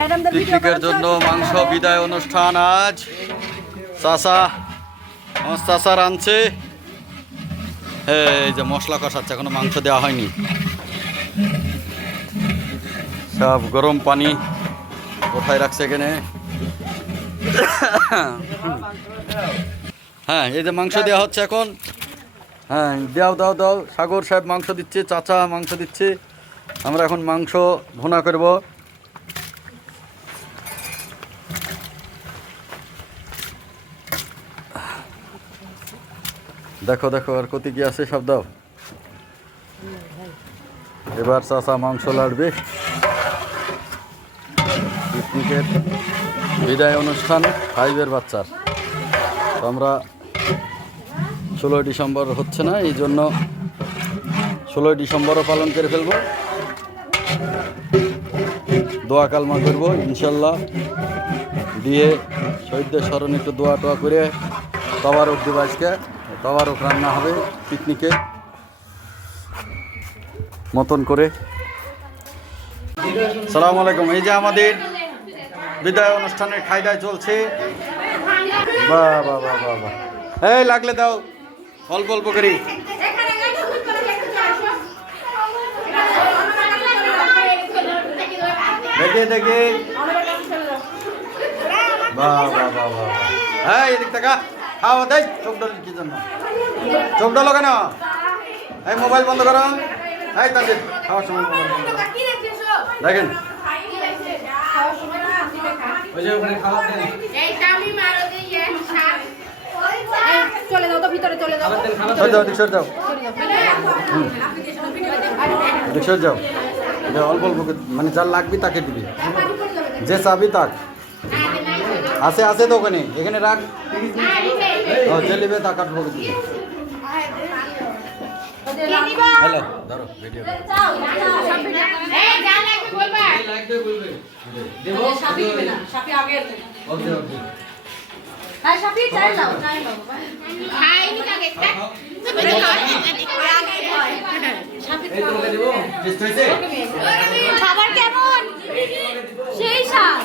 পিকনিকের জন্য মাংস বিদায় অনুষ্ঠান আজ চাচা রাঁধছে। এই যে মশলা কষাচ্ছে, এখনো মাংস দেওয়া হয়নি। সব গরম পানি কোথায় রাখছে এখানে। হ্যাঁ, এই যে মাংস দেওয়া হচ্ছে এখন। হ্যাঁ, দাও। সাগর সাহেব মাংস দিচ্ছে, চাচা মাংস দিচ্ছে। আমরা এখন মাংস ভুনা করব। দেখো আর কত কি আছে সব দাও। এবার চাচা মাংস লাড়বে। পিকনিকের বিদায় অনুষ্ঠান 5-এর বাচ্চার। তো আমরা 16 ডিসেম্বর হচ্ছে না, এই জন্য 16 ডিসেম্বরও পালন করে ফেলবো। দোয়া কালমা করবো ইনশাল্লাহ, দিয়ে শহীদদের স্মরণে একটু দোয়া টোয়া করে তবারক দিবাসকে তবারক রান্না হবে পিকনিকে মতন করে। সালাম আলাইকুম। এই যে আমাদের বিদায় অনুষ্ঠানের খাইদায় চলছে। বাহ, এই লাগলে দাও, অল্প অল্প করি। দেখে বাহ, হ্যাঁ এদিক টাকা খাওয়া দেয়। চোখ ডল কি জন্য চোখ ডলো কেন? এই মোবাইল বন্ধ করো। এই তাদের খাওয়ার সময় মোবাইল বন্ধ করো। দেখেন যাও অল্প অল্প, মানে যার লাগবে তাকে দিবি, যে চাবি তাক। আছে তো ওখানে, এখানে রাখ। যে নেবে তা কাটবো। হ্যালো, ধরো ভিডিও। খাবার কেমন? সেই স্বাদ।